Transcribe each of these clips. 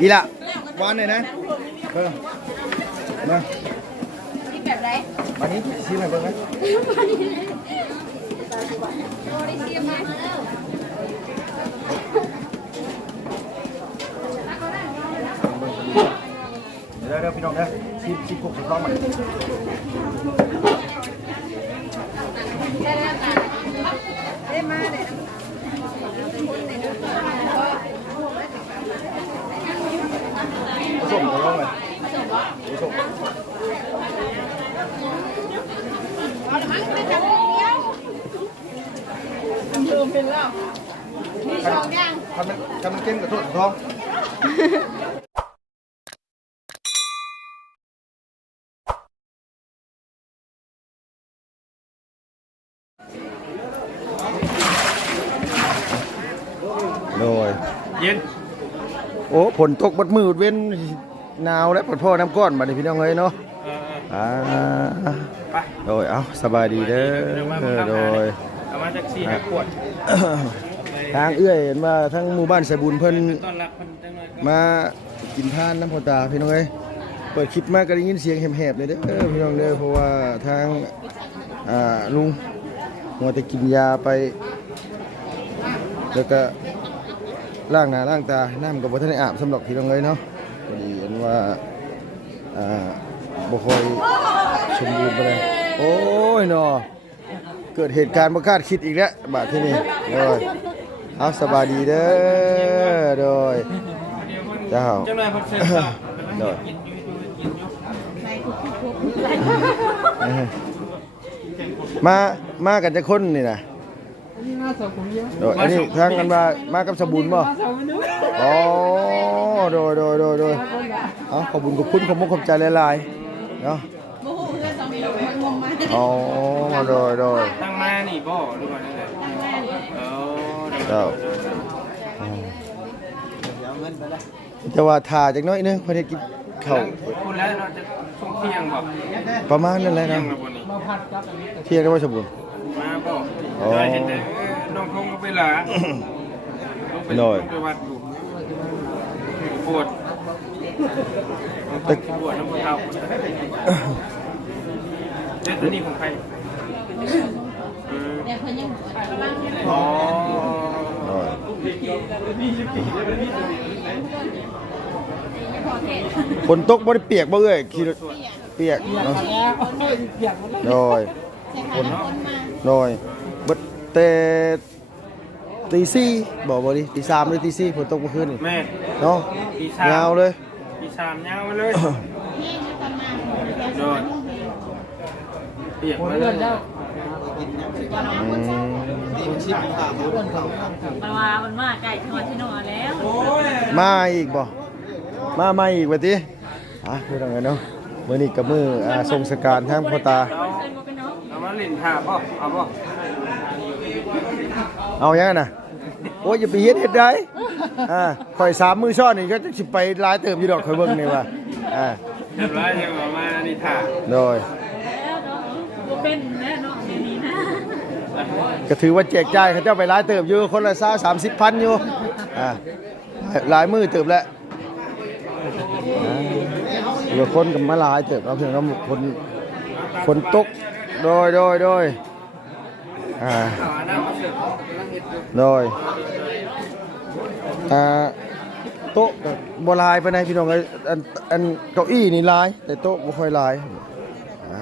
อีละวานเลยนะเออมาที่แบบไรวันนี้ชิมหน่อยเบิ่งไหมเดี๋ยวเดี๋ยวพี่น้องเด้อชิมชิมกุกชิมท้องใหม่ได้มาเลย มกับท้องใหม่ผสมลืมเป็นแล้วมีสองอย่างทำมันทำมันเก่งกับท้องท้องโดยเย็น โอ้ฝนตกบัดมืดเว้น หนาวแล้วปวดพ่อน้ำก้อนมาดิพี่น้องเอ้ยเนาะเอออ่าไปโดยเอาสบายดีเด้อโดยเอามาจากสี่ห้าขวดทางเอื้อยเห็นว่าทั้งหมู่บ้านสายบุญเพิ่นต้อนรับคนจังเลยก็มากินทานน้ำพอตาพี่น้องเอ้ยเปิดคลิปมาก็ได้ยินเสียงแหบๆเลยเด้อพี่น้องเด้อเพราะว่าทางอ่าลุงมัวแต่กินยาไป แล้วก็ล้างหน้าล้างตาน้ำก็บ่ทันได้อาบสำหรับพี่น้องเอ้ยเนาะพ อดีเห็นว่าอ่าบ่ค่อยสมบูรณ์ปานใดโอ้ยเนาะเกิดเหตุการณ์บ่คาดคิดอีกแล้วบาดที่นี่โดยเอาสบายดีเด้อโดยเจ้าจังเลยคนเสร็จต่อโดยกินอยู่กินอยู่เออมามากันจะคนนี่นะโดยอันนี้ทางกันมามากับสบุญบ่อ๋อโดยโดยโดยโดยเอาขอบคุญขอบคุณขอบมุณขอบใจหลายๆเนาะโมโหเพื่อนสองเดียวมันงงมาอ๋อโดยโดยตั้งมานี่บ่หรือว่าจังไดเออเจ้าจะว่าถ่าจักหน้อยนึงพอได้กินข้าวคุณแล้วเราจะช่วงเที่ยงบ่ประมาณนั้นแหละเที่ยนะงแล้วบ่นี่เที่ยงได้ว่าสบุญมาบ่อ๋อได้เห็นแต่เออ น้องคงก็ไปหลาลงไปหน่อยลงไปวัดดูปวดแต่ปวดน้ำมันเท้าเด็ดตัวนี้ของใครอืมแต่เพื่อนยังบ้างอ๋อโดยพอเทศฝนตกบ่ได้เปียกบ่เอ้ยขี่รถเปียกเนาะโดยใช่ค่ะคนมาโดยเบิด แต่ตีสี่บอกบ่ดิตีสามหรือตีสี่ฝนตกเมื่อคืนนี่แม่เนาะตีสามยาวเลย ปีสามยาวมาเลยเที่ยงนะตอนมาโดนเปียกมาเลยอืมมันมามันมาไก่ทอดที่นอนแล้ว มาอีกบ่มาใหม่อีกบัดติอะคือตรงนั้นเนาะมื้อนี้กับมื้ออ่าทรงสการทางพ่อตาเอาเอามาเล่นท่าพ่อเอาพ่อ เอายังไงน่ะโอ้ยอย่าไปเฮ็ดเฮ็ดได้อ่าข่อยสามมื้อซ้อนนี่ก็จะสิไปหลายเติมอยู่ดอกข่อยเบิ่งนี่ว่าอ่าเรียบร้อยยังเอามานี่ท่าโดยแล้วเนาะบ่เป็นแน่เนาะเดี๋ยวนี้นะก็ถือว่าแจกจ่ายเขาเจ้าไปหลายเติบอยู่คนละ20 30พันอยู่อ่าหลายมื้อเติบแล้วอ่าเหลือคนกับมาหลายเติบเอาเพียงว่าคนคนตกโดยโดยโดย อ่าเอาอันนั้นมาเสิร์ฟกำลังเฮ็ดอยู่โดยอ่าโต๊ะก็บ่หลายปานใดพี่น้องเอ้ยอันอันเก้าอี้นี่หลาย แต่โต๊ะบ่ค่อยหลายอ่า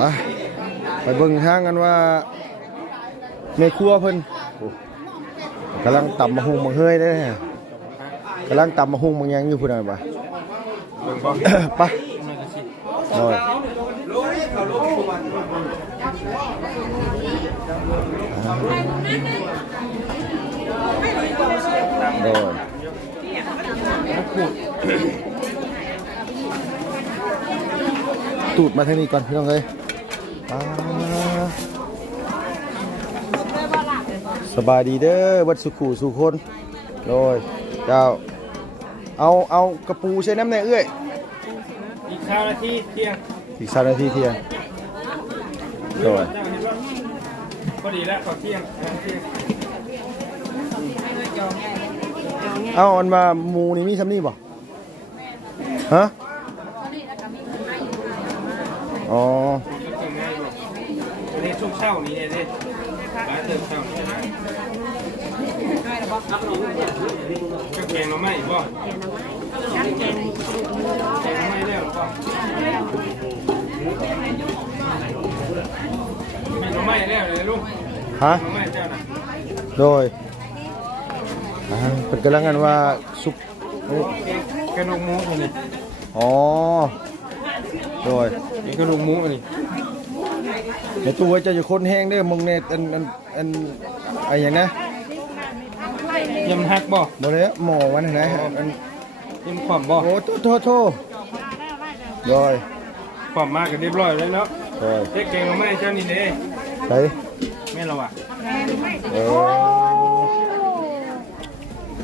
มาไปเบิ่งทางกันว่าแม่ครัวเพิ่นโอ้กำลังตำมะฮุงมังเฮยเด้อกำลังตำมะฮุงมังหยังอยู่พุ่นน่ะบ่เบิ่งบ่ ไปโดย โดยตูดมาทางนี้ก่อนพี่น้องเอ้ยอ่าสบายดีเด้อวัดสุขูสุคนโดยเจ้าเอาเอากระปูใช้น้ำในเอื้อยอีก5นาทีเที่ยงอีกสามนาทีเที่ยงโดยเจ้าเห็นบ่ พอดีแล้วขอเที่ยงเที่ยงเอาอันว่าหมูนี่มีซำนี้บ่ฮะอ๋ออันนี้ช่วงเช้านี้เนี่ยเนี่ยร้านเติมเช้านี่นะก็แกงหน่อไม้บ่แกงหน่อไม้แล้วหรือเปล่ามีหน่อไม้แล้วเลยลูก ฮะหน่อไม้เจ้าน่ะโดยอ่าเป็นกำลังกันว่าสุกเอ้ยกระดูกหมูอันนี้อ๋อโดยนี่กระดูกหมูอันนี้ในตัวจะอยู่คนแห้งเด้อมึงเนี่ยอันอันอันอะไรอย่างนะยำฮักบ่บ่เลยหมอวันไหนอันยำความบ่โอ้โทษโทษโทษโดยความมากกันเรียบร้อยแล้วเนาะโดยเจ๊แกงหน่อไม้เจ้านี่เด้ไปแม่เราอะเออ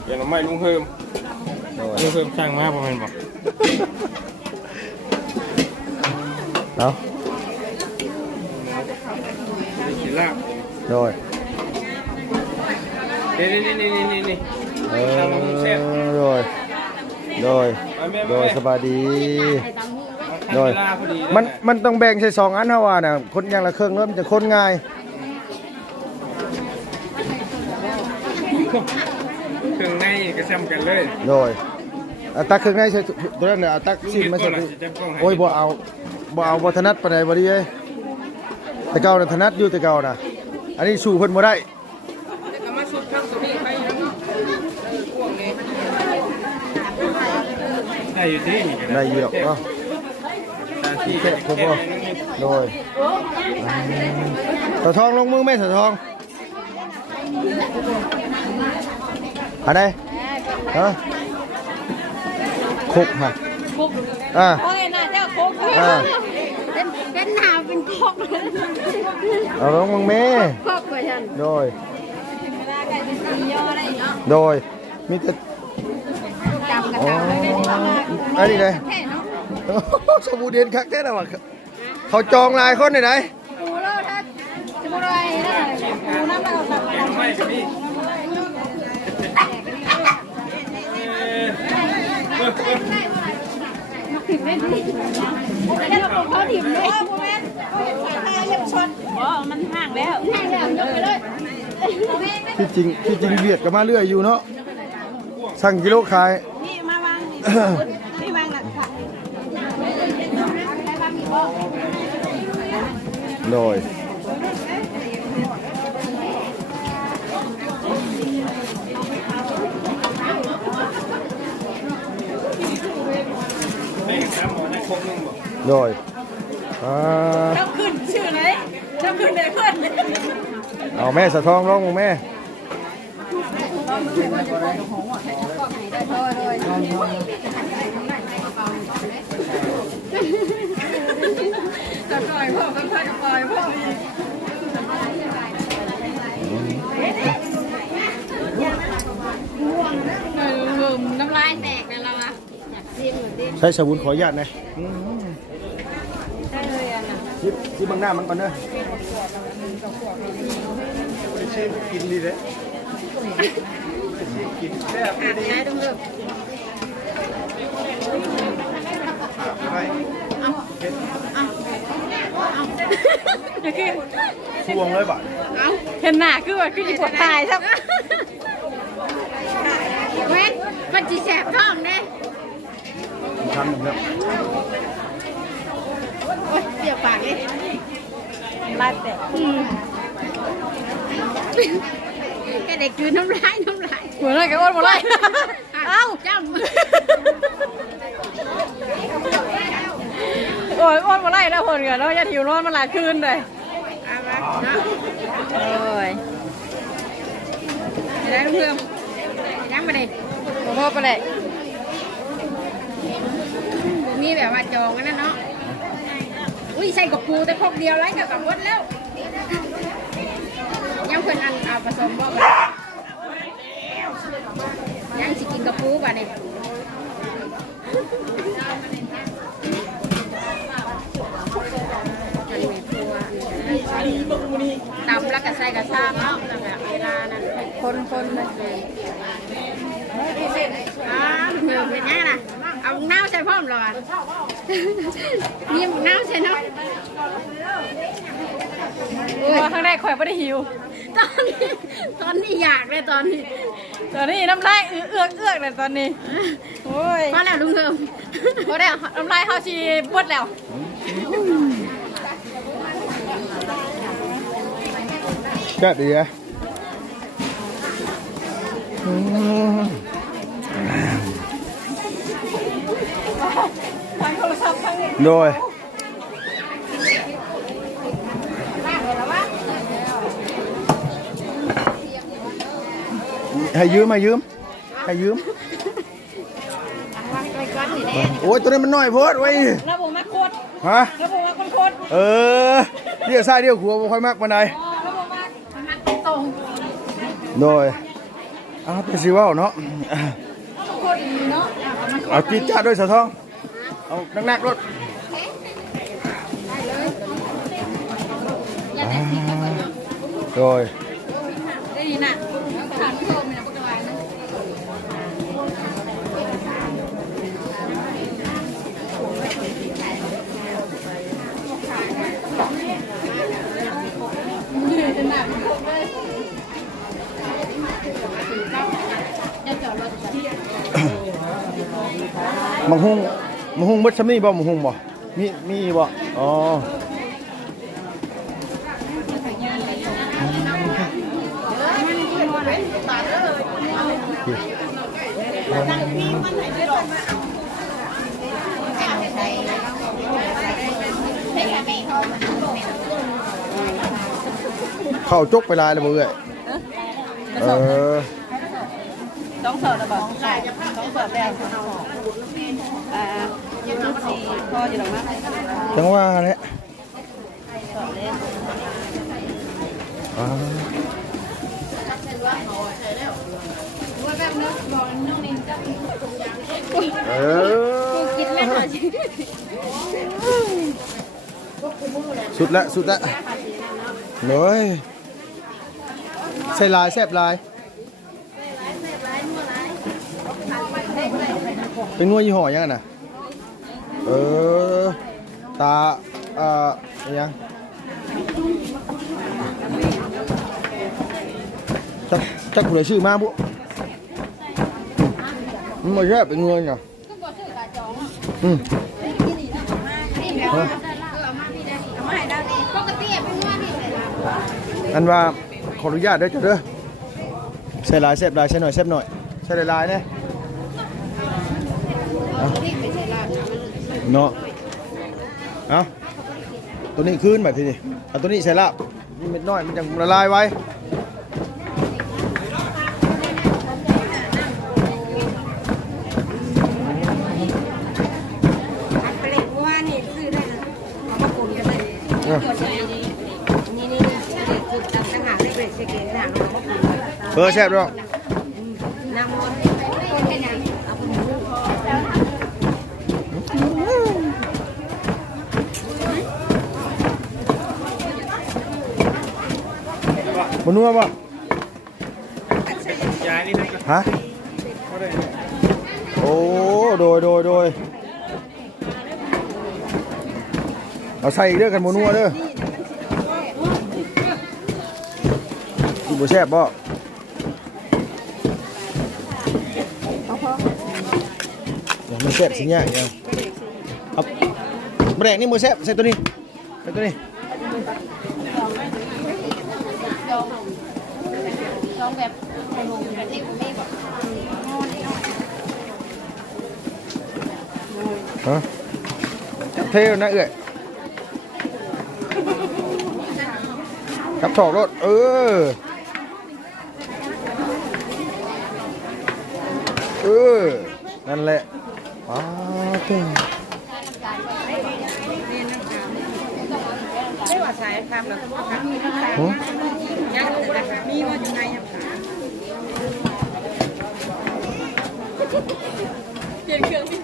แกงหน่อไม้ลุงเพิ่มโดยลุงเพิ่มช่างมาประมาณบ่เอาสิลาบโดยนี่นี่นี่นี่นี่นี่เออโดยโดยโดยสบายดีโดยเวลาพอดีมันมันต้องแบ่งใส่สองอันเท่าว่าน่ะคนอย่างละเครื่องเริ่มนจะคนง่าย เครื่องใน กระซำกันเลยโดยเอาตักเครื่องในใส่ตัวนั้นน่ะเอาตักชิ้นมาใส่ตู้โอ้ยบ่เอาบ่เอาบ่ถนัดปานใดบ่ดีเอ้ยแต่เก่าน่ะถนัดอยู่แต่เก่าน่ะอันนี้สู้เพิ่นบ่ได้ได้อยู่ที่นี่ก็ได้อยู่ดอกเนาะที่แค่เพิ่นบ่โดยตะทองลงมือแม่ตะทองอันใด ฮะคุกฮะอ่าโอ้ยน่าเจ้าโคกอ่าเป็นเป็นหนาวเป็นโคกเลยเอาลงมึงแม่โคกไปฉันโดยถึงเวลากันจะสีย่อได้เนาะโดยมีแต่จำกันจำเลยได้ดีมากอันนี้เลยแค่เนาะสบู่เดียนคักแท้นะวะเขาจองหลายคนเลยไหนปูแล้วถ้าจะพูดอะไรนะปูน้ำเราสับ แกงไม่กับนี่ถิ่มได้ดีแค่เขาถิ่มได้โมเมนต์เขาเห็นสายตาเรียบชนบ่มันห่างแล้วแห้งแล้วยกไปเลยที่จริงที่จริงเวียดก็มาเรื่อยอยู่เนาะสั่งกิโลขายนี่มาวางนี่วางหลักค่ะโดย แม่ครับหมอได้ครบนึงบ่ โดยอ่าเจ้าขึ้นชื่อไหนเจ้าขึ้นไหนเพื่อนเอาแม่สะทองร้องมึงแม่จะปล่อยพ่อก็ค่อยปล่อยพ่อเออน้ำลายแตก ใช้สบู่ขออนุญาตหนะได้เลยอะนะที่ที่บางหน้ามันก่อนเนอะกินดีเลยขาดได้ต้องเลิกทวงเลยบ่ะเห็นหน้าคือว่าคือสิปวดตายครับเว้นมันจีแสบท้องเด้ ทำหนึ่งแล้วโอ๊ยเสียปากเลยลาแตกอืมแกเด็กคือน้ำลายน้ำลายหัวเลยแกอ้วนหมดเลยเอ้าจ้ำโอ้ยอ้วนหมดเลยแล้วคนเกันแล้วยาถิวนอนมาหลายคืนเลยโอ้ยได้เพื่อนยังมาดิขอโทษไปเลย มีแบบว่าจองกันนะเนาะ อุ้ยใส่กับปูแต่พกเดียวไรกับกับวดแล้ว ยังเพิ่นอันเอาผสมบอกยังสิกินกับปูป่ะเนี่ยตำแล้วก็ใส่กระซ้ำเนาะแล้วก็เวลานั้นคนคนๆเลยำเหรอวะ มีหมกน้ำใช่เนาะเพราะว่าข้างในข่อยไม่ได้หิว ตอนนี้ตอนนี้อยากเลยตอนนี้ ตอนนี้น้ำลายเอื้อกเอื้อกเลยตอนนี้ โอ้ยพอแล้วลุงเฮิมพอได้น้ำลายเข้าชีบวดแล้วแซ่บดีนะอืม ทาง โทรศัพท์ทางนี้โดยให้ยืมให้ยืมให้ยืมไปก่อนสิเด้โอ้ยตัวนี้มันน้อยโพดไว้ยระบบมาโคตรฮะระบบมาคนโคตรเออเดี๋ยวซ้ายเดี๋ยวขวาบ่ค่อยมากปานใดระบบมาหักตรงโดยอ้าวเป็นสิเว้าเนาะโคตรดีเนาะเอาจีดจ้าดด้วยสะท้อง เอานักๆรถอย่าแต่สิกันก่อนเนาะโดยได้ดีน่ะถามพี่โทมเนี่ยพวกเรานะมังหุง มังหุงเบิดซำนี้บ่มังหุงบ่มีมีบ่อ๋อเข้าจกไปลายเลยบ่เอ้ยเออต้องเสิร์ฟระบอกต้องเสิร์ฟแล้ว อ่ายูทูบซีพออยู่หรอกมั้งจังว่าแหละอ่าเออกินแล้วเหรอสุดละสุดละหน่อยใส่ลายแซบลาย เป็นงวยี่ห้อยังไงน่ะ เออ ตา เอ่ออะไรยังจักจักผู้ใดชื่อมาบุมันไม่ใช่เป็นงวเหรออืมนี่แบบว่าเอามาพี่ได้เอามาให้ได้ปกติเป็นว่านี่เลยนะอันว่าขออนุญาตเด้อจ้ะเด้อใส่ลายแซบลายใส่หน่อยแซบหน่อยใส่ลายๆเนี่ยเอา เนาะเอาตัวนี้คืนแบบนี้เอาตัวนี้ใส่ลาบนี่เม็ดน้อยมันจะละลายไว้เลยเพราะว่านี่ซื้อได้นะเอามาปนกันเลย เออ นี่นี่นี่เด็กคือต่างหากได้เบรกเกตต่างหากมาปนกัน เออแซ่บด้วย น้ำมันคนแค่นั้นเอาไปหมู บ นัวป่ะยายนี่นะฮะโอ้โดยโดยโดยเอาใส่อีกเด้อกันบนัวเด้อกินบ่แซ่บบ่เดี๋ยวมันแซ่บสิยากเนี่ยเอาแบรกนี่บ่แซ่บใส่ตัวนี้ใส่ตัวนี้ ลองแบบลงแบบนี้ไม่บอก ฮะเท่นะเอ้ยกับถอกรถเออ เออ นั่นแหละอ้าเก่งไม่ว่าสายคำแล้วมีน้ำตาลหึยังมีว่าอยู่ในยัง เปลี่ยนเครื่องบิน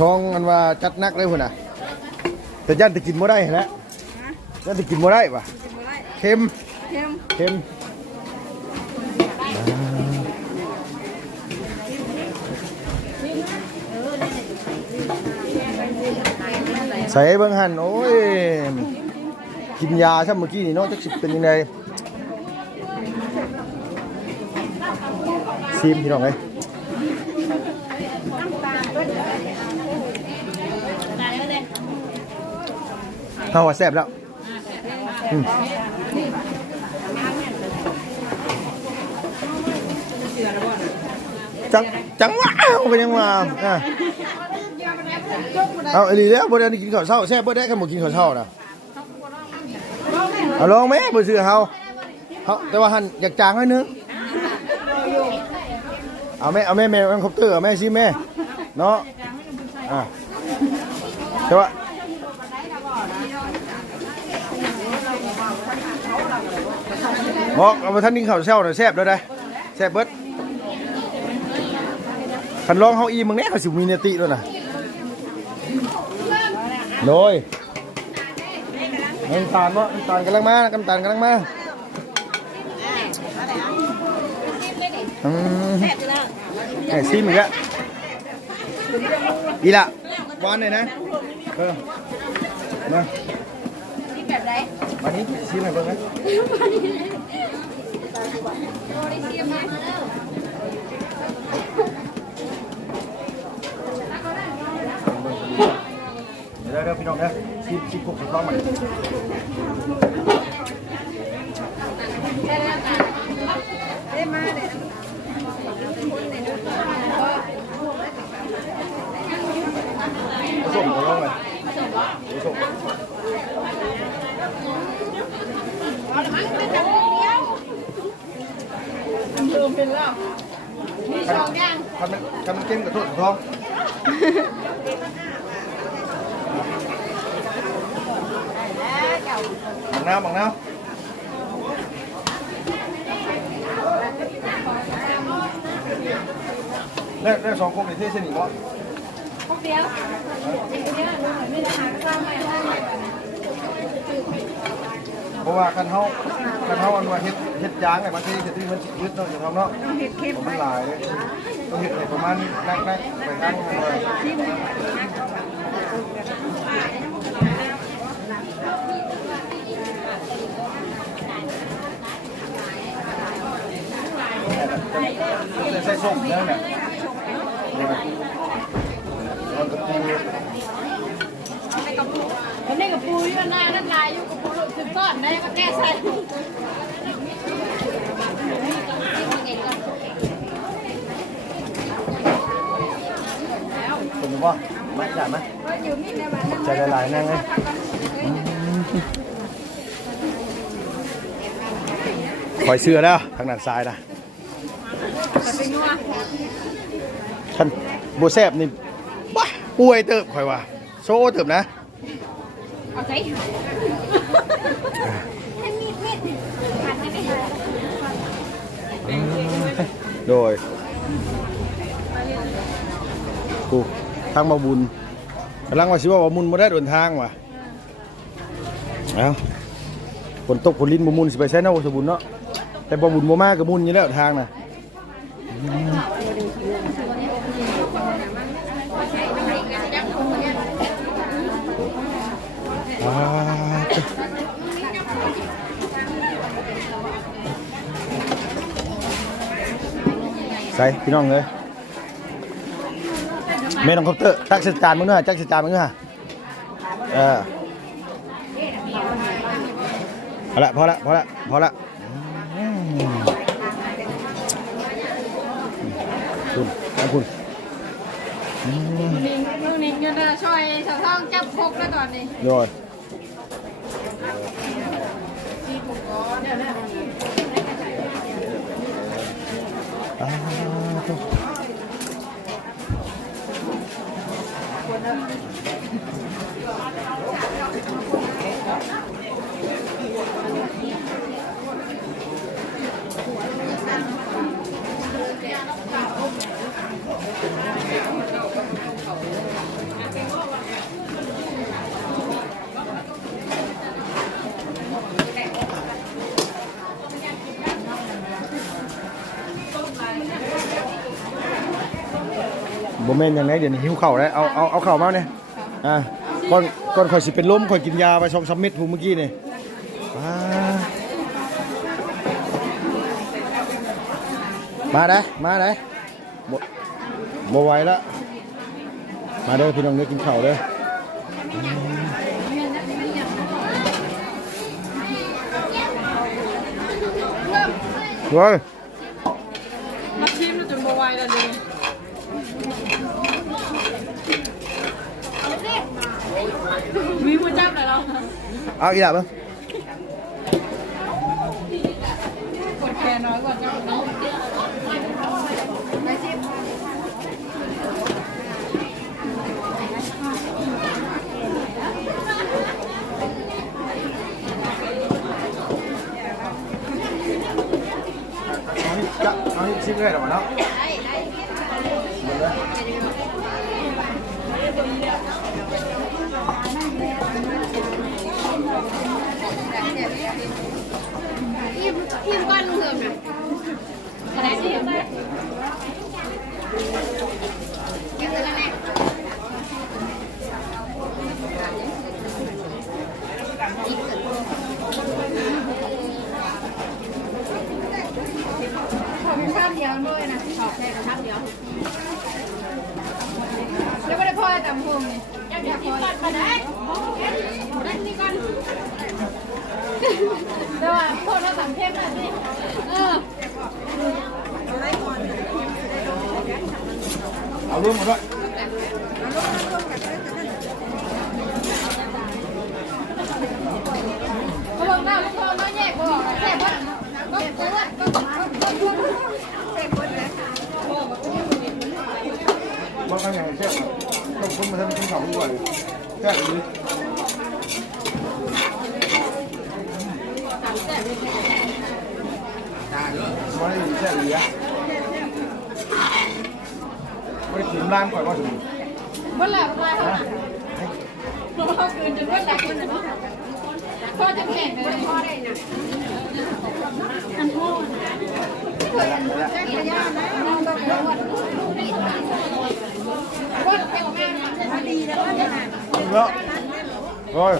ท้องมันว่าจัดนักเลยพุ่นน่ะแต่ย่านจะกินบ่ได้แหล้วย่านจะกินบ่ได้ปะกินบ่ได้เค็มเค็มเค็มใส่เบิ่งหันโอ้ย กินยาใช่เมื่อกี้นี่เนาะจะกสิเป็นยังไง ซิมพี่น้องเอ้ยเฮาว่าแซ่บแล้วจังจังหวเอาไปยังว่าอะเอาอีลีแล้วบ่ได้กินข้าวเช้าแซ่บบ่ได้กันบ่กินข้าวเช้านะเอาลองไหมบ่ซื้อเฮาเฮาแต่ว่าหันอยากจางหน่อยนึง เอาแม่เอาแม่แม่แม่คอปเตอร์เอาแม่ซิแม่เนาะอะแต่ว่าบอกเอามาท่านกินข้าวเช้าหน่อยแซ่บแล้วได้แซ่บเบิดคันลองเฮาอีมึงแน่เขาสิมีเนติแล้วนะโดยน้ำตาลวะน้ำตาลกำลังมาน้ำตาลกำลังมา อืมไอ้ซิมอีกแล้วอีละวานเลยนะเออมาที่แบบไรมานี้ซิมหน่อยเพิ่งนะโดนเสียมาเดี๋ยวเดี๋ยวพี่น้องนะซิมซิมพวกสิบล้อมา ผสมกันลงไปผสมมีสองอย่างทำมันทำมันเก่งกับโทษท้อง bằng nào bằng nào đây đây sòng không để thế xin nghỉ gọi พวกเดียวเดียวไม่ได้หาข้าวใหม่ให้เพราะว่าคันเฮาคันเฮาอันว่าเฮ็ดเฮ็ดยางไงบางทีเฮ็ดที่มันสิยึดเนาะจะทำเนาะต้องเฮ็ดเข้มมันหลายเลยต้องเฮ็ดให้ประมาณนักนักไปนั่งเลยใส่ส้มนั่นแหละมันก็ปูค นนี้กับปูอยู่หน้านั่นลายอยู่กับปูถึงก้อนได้ก็แก้ใส่เป็นว่าไม่จัดไหมใจหลายๆนั่งเลยคอยเสื้อแล้วทางด้านซ้ายนะ ท่านโบแซบนี่บ้าป่วยเติบคอยว่า โซ่เติบนะ เอาใจหายให้มีดมีดหันได้ไหมโดยกูทางมาบุญกำลังว่าสิว่าว่ามุนมาได้เดินทางว่ะเอ้าฝนตกฝนลิ้นบ่มุนสิไปใช้เนาะบ่สบุญเนาะแต่บ่บุญบ่มาก็มุนอยู่แล้วทางน่ะ ใส่พี่น้องเลยแม่น้องคอปเตอร์ตักใสจานมึงเนาะจักใสจานมึงเนาะเออพอละพอละพอละพอละคุณขอบคุณลูกนิ่งก็ได้ช่วยสาวท้องจับพกแล้วก่อนนี่โดยอ่า โถ่บ่แม่นยังไงเดี๋ยวนี้หิวเข่าวแล้วเอาเอาเอาเข่าวมาเนี่ยอ่าก่อนก่อนข่อยสิเป็นลมข่อยกินยาไป2-3เม็ดผู้เมื่อกี้เนี่อ่ามาได้มาได้บ่บ่ไหวละมาเด้อพี่น้องเด้อกินข้าวเด้อเฮ้ย มาชิมจนบ่ไหวแล้วดิมีผู้จับเลยแล้วเบิ่งกดแค่น้อยกว่าจับเนาะเอานี่จะเอานี่ชิมเลยเหรอวะเนาะ ทีมทีมก้อนเพิ่มนะอะไรทีมยังเหลือกันแน่ขอเป็นภาพเดียวด้วยนะขอแค่ภาพเดียวแล้วไม่ได้พ่อจำพงเลยอยากอยากพ่อมาได้ได้นี่ก่อน แต่ว่าพวกเราสังเทพน่ะสิเออ เอาร่วมมาด้วย เขาบอกเราลูกพ่อน้อยแยกบอกแค่บดก็เปิดก็ก็ก็พูดแค่บดเลย บอกกันอย่างเช่นต้องคนมาทำกินข้าวด้วยแค่นี้มาได้แค่นี้อะไม่ได้ กินร้านก่อนว่าถึงบดแล้วบดแล้วเราคืนจนบดแล้วพ่อจะแข่งเลยพ่อได้นะอันพ่อเคยแจ้งพยานนะน้องต้องบดลูกนี่บดเป็นแม่มาดีแล้วก็จะหา แล้วโอ้ย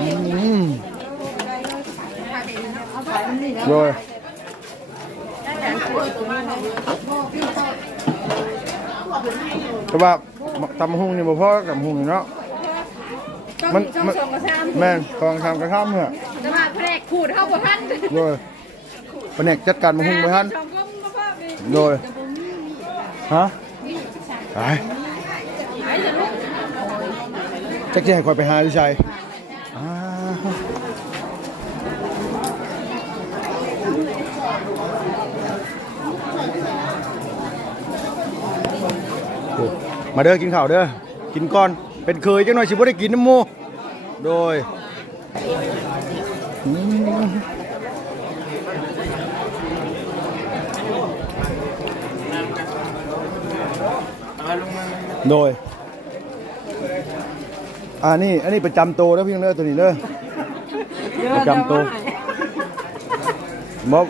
อืมโดยแต่ว่าตำหุ่งนี่บ่พอกับหุ่งเนาะมันมันแม่นกองทำกระทำเนี่ยจะมาแพรกขูดเท่ากับท่านโดยแผนกจัดการมาหุงไปทันโดยฮะ ไปแจักจะให้คอยไปหาวิชัยมาเด้อกินข้าวเด้อ กินก่อน เป็นเคยจังหน่อยสิบ่ได้กินน้ำมูโดยอืม เอาลงมา โดย อ่านี่ อันนี้ประจำโตวแล้วพี่น้องเด้อตัวนี้เด้อประจำโตวบอก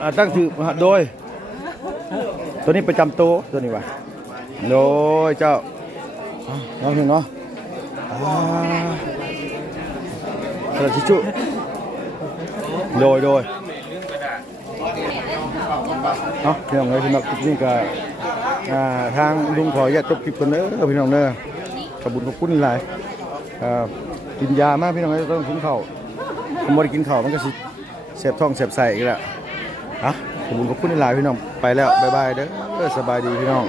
อ่าตั้งถือโดย ตัวนี้ประจำโตวตัวนี้ว่ะโดยเจ้าอะน้องหนึ่งเนาะอ่าเปิดชิชชุโดยโดยเนาะพี่น้องเลยสำหรับคลิปนี้ก็ อ่าทางลุงขออยากจบคลิปกันเด้อพี่น้องเด้อขอบคุญขอบคุณหลายอ่ากินยามากพี่น้องเอ้ยต้องกินข้าวผมบ่ได้กินข้าวมันก็สิเสียบท้องเสียบใส่อีกแล้วอะขอบคุญขอบคุณหลายพี่น้องไปแล้วบ๊ายบายเด้อสบายดีพี่น้อง